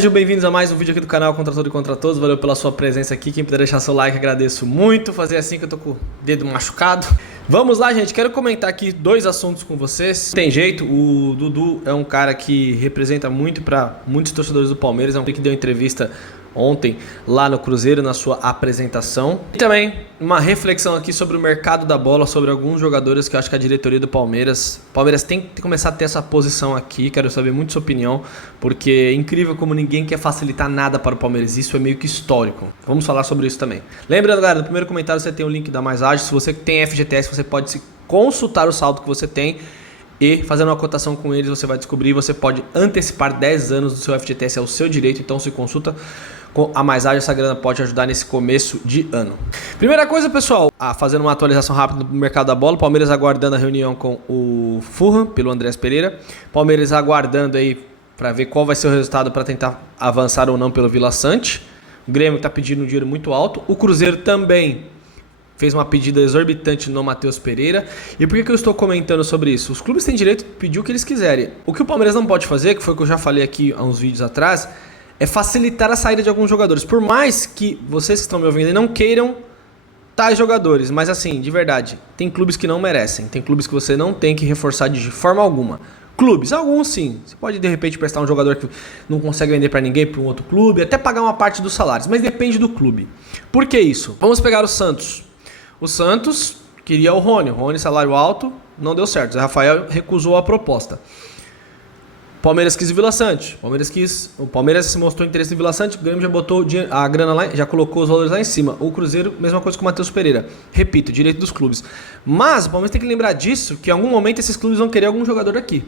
Sejam bem-vindos a mais um vídeo aqui do canal Contra Tudo e Contra Todos. Valeu pela sua presença aqui. Quem puder deixar seu like, agradeço muito. Fazer assim que eu tô com o dedo machucado. Vamos lá, gente. Quero comentar aqui dois assuntos com vocês. Tem jeito, o Dudu é um cara que representa muito para muitos torcedores do Palmeiras. É um cara que deu entrevista ontem lá no Cruzeiro, na sua apresentação. E também uma reflexão aqui sobre o mercado da bola, sobre alguns jogadores que eu acho que a diretoria do Palmeiras tem que começar a ter essa posição aqui. Quero saber muito sua opinião, porque é incrível como ninguém quer facilitar nada para o Palmeiras. Isso é meio que histórico. Vamos falar sobre isso também. Lembrando, galera, no primeiro comentário você tem o link da Mais Ágil. Se você tem FGTS, você pode se consultar o saldo que você tem e fazendo uma cotação com eles, você vai descobrir, você pode antecipar 10 anos do seu FGTS, é o seu direito, então se consulta com a Mais Ágil, essa grana pode ajudar nesse começo de ano. Primeira coisa, pessoal, fazendo uma atualização rápida no mercado da bola, Palmeiras aguardando a reunião com o Fulham, pelo Andrés Pereira, Palmeiras aguardando aí para ver qual vai ser o resultado para tentar avançar ou não pelo Vila Sante, o Grêmio está pedindo um dinheiro muito alto, o Cruzeiro também fez uma pedida exorbitante no Matheus Pereira. E por que eu estou comentando sobre isso? Os clubes têm direito de pedir o que eles quiserem. O que o Palmeiras não pode fazer, que foi o que eu já falei aqui há uns vídeos atrás, é facilitar a saída de alguns jogadores. Por mais que vocês que estão me ouvindo não queiram tais jogadores, mas assim, de verdade, tem clubes que não merecem. Tem clubes que você não tem que reforçar de forma alguma. Clubes, alguns sim. Você pode de repente prestar um jogador que não consegue vender para ninguém, para um outro clube, até pagar uma parte dos salários, mas depende do clube. Por que isso? Vamos pegar o Santos. O Santos queria o Rony, salário alto, não deu certo. O Zé Rafael recusou a proposta. Palmeiras quis o Vila Sante. O Palmeiras se mostrou interesse em Vila Sante, o Grêmio já botou a grana lá, já colocou os valores lá em cima. O Cruzeiro, mesma coisa com o Matheus Pereira. Repito, direito dos clubes. Mas o Palmeiras tem que lembrar disso, que em algum momento esses clubes vão querer algum jogador aqui.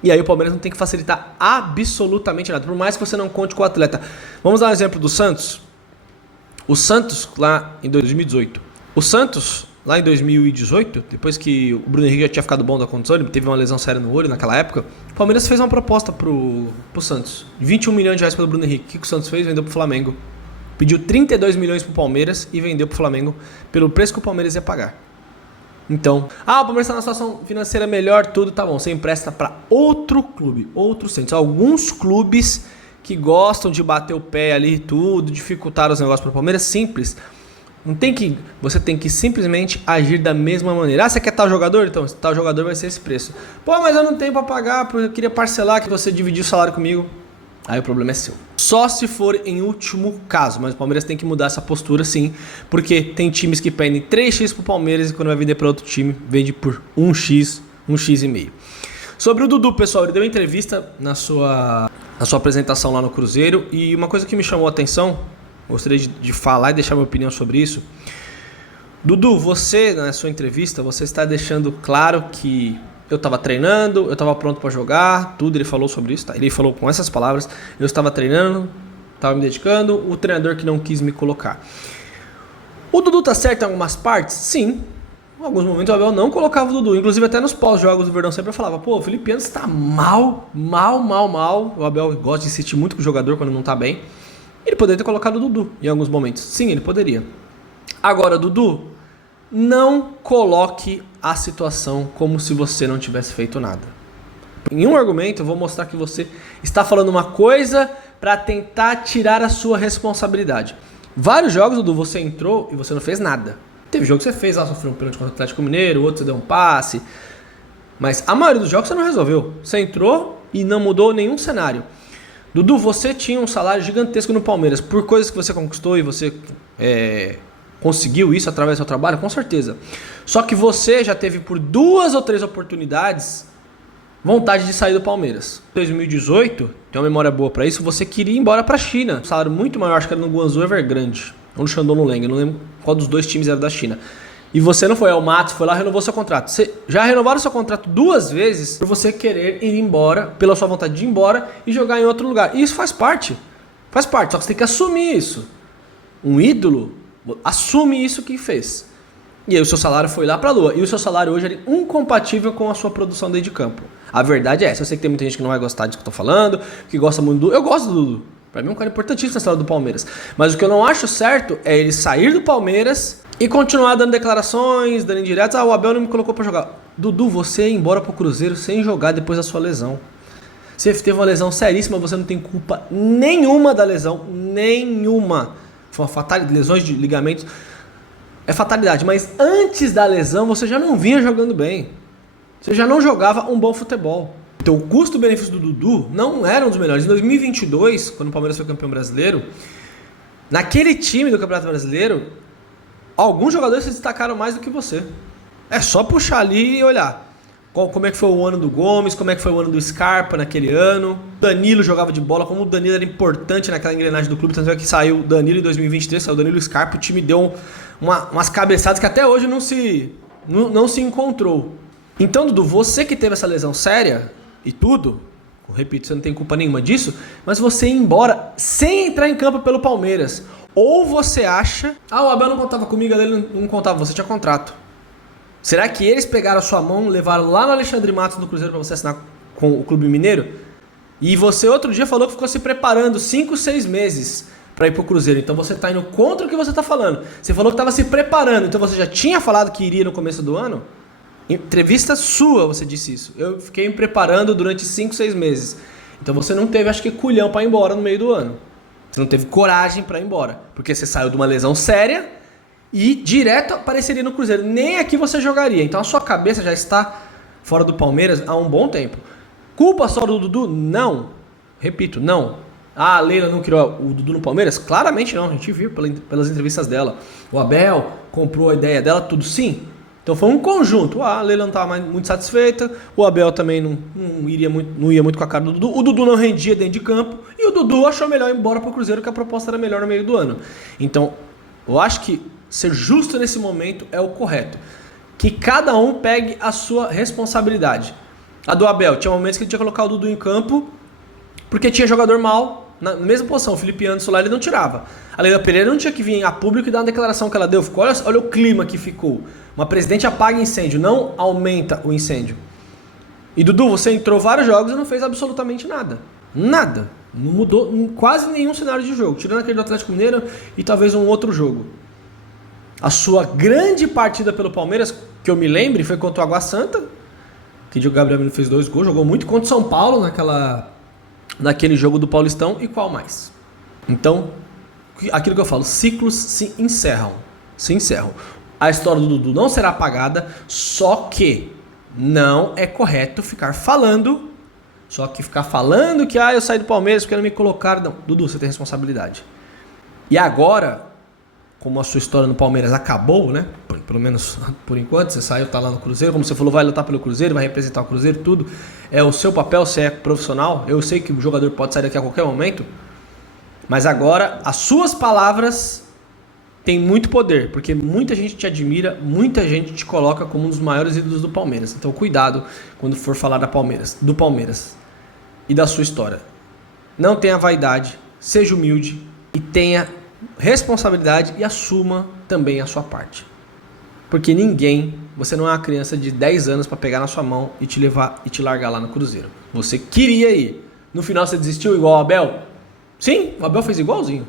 E aí o Palmeiras não tem que facilitar absolutamente nada, por mais que você não conte com o atleta. Vamos dar um exemplo do Santos. O Santos, lá em 2018. O Santos, lá em 2018, depois que o Bruno Henrique já tinha ficado bom da condição, ele teve uma lesão séria no olho naquela época, o Palmeiras fez uma proposta pro Santos, de 21 milhões de reais pelo Bruno Henrique. O que o Santos fez? Vendeu pro Flamengo. Pediu 32 milhões pro Palmeiras e vendeu pro Flamengo pelo preço que o Palmeiras ia pagar. Então, o Palmeiras está na situação financeira melhor, tudo tá bom. Você empresta para outro clube, outro Santos. Alguns clubes que gostam de bater o pé ali, tudo, dificultar os negócios pro Palmeiras, simples. Você tem que simplesmente agir da mesma maneira. Você quer tal jogador? Então, tal jogador vai ser esse preço. Pô, mas eu não tenho para pagar, porque eu queria parcelar, que você dividir o salário comigo. Aí o problema é seu. Só se for em último caso, mas o Palmeiras tem que mudar essa postura sim, porque tem times que pedem 3x pro Palmeiras e quando vai vender para outro time, vende por 1x, 1x e meio. Sobre o Dudu, pessoal, ele deu uma entrevista na sua apresentação lá no Cruzeiro e uma coisa que me chamou a atenção, gostaria de falar e deixar minha opinião sobre isso. Dudu, você, na sua entrevista, você está deixando claro que eu estava treinando, eu estava pronto para jogar, tudo, ele falou sobre isso, tá? Ele falou com essas palavras, eu estava treinando, estava me dedicando, o treinador que não quis me colocar. O Dudu tá certo em algumas partes? Sim. Em alguns momentos o Abel não colocava o Dudu, inclusive até nos pós-jogos do Verdão sempre eu falava, pô, o Felipe Anderson está mal. O Abel gosta de insistir muito com o jogador quando não está bem. Ele poderia ter colocado o Dudu em alguns momentos. Sim, ele poderia. Agora, Dudu, não coloque a situação como se você não tivesse feito nada. Em um argumento, eu vou mostrar que você está falando uma coisa para tentar tirar a sua responsabilidade. Vários jogos, Dudu, você entrou e você não fez nada. Teve jogo que você fez, sofreu um pênalti contra o Atlético Mineiro, outro você deu um passe. Mas a maioria dos jogos você não resolveu. Você entrou e não mudou nenhum cenário. Dudu, você tinha um salário gigantesco no Palmeiras por coisas que você conquistou e você conseguiu isso através do seu trabalho? Com certeza. Só que você já teve por 2 ou 3 oportunidades vontade de sair do Palmeiras. Em 2018, tem uma memória boa para isso, você queria ir embora para a China. Um salário muito maior, acho que era no Guangzhou Evergrande, ou no Shandong Luneng, eu não lembro qual dos dois times era da China. E você não foi, o Matos foi lá e renovou seu contrato. Você já renovaram seu contrato 2 vezes por você querer ir embora, pela sua vontade de ir embora e jogar em outro lugar. E isso faz parte. Faz parte, só que você tem que assumir isso. Um ídolo assume isso que fez. E aí o seu salário foi lá pra lua. E o seu salário hoje é incompatível com a sua produção dentro de campo. A verdade é essa. Eu sei que tem muita gente que não vai gostar disso que eu tô falando, que gosta muito do Dudu. Eu gosto do Dudu. Pra mim é um cara importantíssimo na história do Palmeiras. Mas o que eu não acho certo é ele sair do Palmeiras e continuar dando declarações, dando indiretas. O Abel não me colocou pra jogar. Dudu, você ia embora pro Cruzeiro sem jogar depois da sua lesão. Você teve uma lesão seríssima, você não tem culpa nenhuma da lesão, nenhuma. Foi uma fatalidade, lesões de ligamentos, é fatalidade, mas antes da lesão você já não vinha jogando bem. Você já não jogava um bom futebol. Então o custo-benefício do Dudu não era um dos melhores. Em 2022, quando o Palmeiras foi campeão brasileiro, naquele time do Campeonato Brasileiro, alguns jogadores se destacaram mais do que você. É só puxar ali e olhar. Como é que foi o ano do Gomes, como é que foi o ano do Scarpa naquele ano. Danilo jogava de bola, como o Danilo era importante naquela engrenagem do clube. Tanto é que saiu o Danilo em 2023, saiu o Danilo e o Scarpa, o time deu umas cabeçadas que até hoje não se encontrou. Então, Dudu, você que teve essa lesão séria e tudo, eu repito, você não tem culpa nenhuma disso, mas você ir embora sem entrar em campo pelo Palmeiras. Ou você acha, o Abel não contava comigo, ele não contava, você tinha contrato. Será que eles pegaram a sua mão, levaram lá no Alexandre Matos no Cruzeiro para você assinar com o Clube Mineiro? E você outro dia falou que ficou se preparando 5, 6 meses para ir pro Cruzeiro. Então você está indo contra o que você está falando. Você falou que estava se preparando, então você já tinha falado que iria no começo do ano? Entrevista sua, você disse isso. Eu fiquei me preparando durante 5, 6 meses. Então você não teve, acho que, culhão para ir embora no meio do ano. Você não teve coragem para ir embora. Porque você saiu de uma lesão séria e direto apareceria no Cruzeiro. Nem aqui você jogaria. Então a sua cabeça já está fora do Palmeiras há um bom tempo. Culpa só do Dudu? Não. Repito, não. A Leila não criou o Dudu no Palmeiras? Claramente não. A gente viu pelas entrevistas dela. O Abel comprou a ideia dela, tudo sim. Então foi um conjunto. A Leila não estava muito satisfeita. O Abel também não ia muito com a cara do Dudu. O Dudu não rendia dentro de campo. E o Dudu achou melhor ir embora para o Cruzeiro, que a proposta era melhor no meio do ano. Então, eu acho que ser justo nesse momento é o correto. Que cada um pegue a sua responsabilidade. A do Abel, tinha momentos que ele tinha que colocar o Dudu em campo porque tinha jogador mal na mesma posição. O Felipe Anderson lá ele não tirava. A Leila Pereira não tinha que vir a público e dar uma declaração que ela deu. Olha o clima que ficou. Uma presidente apaga incêndio, não aumenta o incêndio. E Dudu, você entrou vários jogos e não fez absolutamente nada. Nada. Não mudou quase nenhum cenário de jogo. Tirando aquele do Atlético Mineiro e talvez um outro jogo. A sua grande partida pelo Palmeiras, que eu me lembre, foi contra o Água Santa, que o Gabriel Menino fez 2 gols, jogou muito contra o São Paulo naquele jogo do Paulistão, e qual mais? Então, aquilo que eu falo, ciclos se encerram. A história do Dudu não será apagada, só que não é correto ficar falando, que eu saí do Palmeiras porque não me colocaram. Não, Dudu, você tem responsabilidade. E agora, como a sua história no Palmeiras acabou, né? Pelo menos por enquanto, você saiu, tá lá no Cruzeiro, como você falou, vai lutar pelo Cruzeiro, vai representar o Cruzeiro, tudo. É o seu papel, você é profissional. Eu sei que o jogador pode sair daqui a qualquer momento, mas agora as suas palavras têm muito poder, porque muita gente te admira, muita gente te coloca como um dos maiores ídolos do Palmeiras. Então cuidado quando for falar do Palmeiras e da sua história. Não tenha vaidade, seja humilde e tenha responsabilidade e assuma também a sua parte. Porque você não é uma criança de 10 anos para pegar na sua mão e te levar e te largar lá no Cruzeiro. Você queria ir. No final você desistiu igual o Abel? Sim, o Abel fez igualzinho.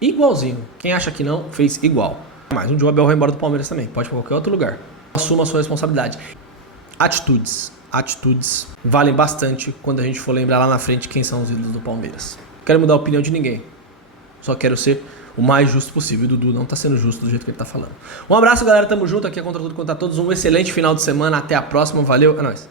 Igualzinho. Quem acha que não, fez igual. Mas um dia o Abel vai embora do Palmeiras também. Pode ir para qualquer outro lugar. Assuma a sua responsabilidade. Atitudes valem bastante quando a gente for lembrar lá na frente quem são os ídolos do Palmeiras. Não quero mudar a opinião de ninguém. Só quero ser o mais justo possível. O Dudu não tá sendo justo do jeito que ele tá falando. Um abraço, galera. Tamo junto. Aqui é Contra Tudo Contra Todos. Um excelente final de semana. Até a próxima. Valeu. É nóis.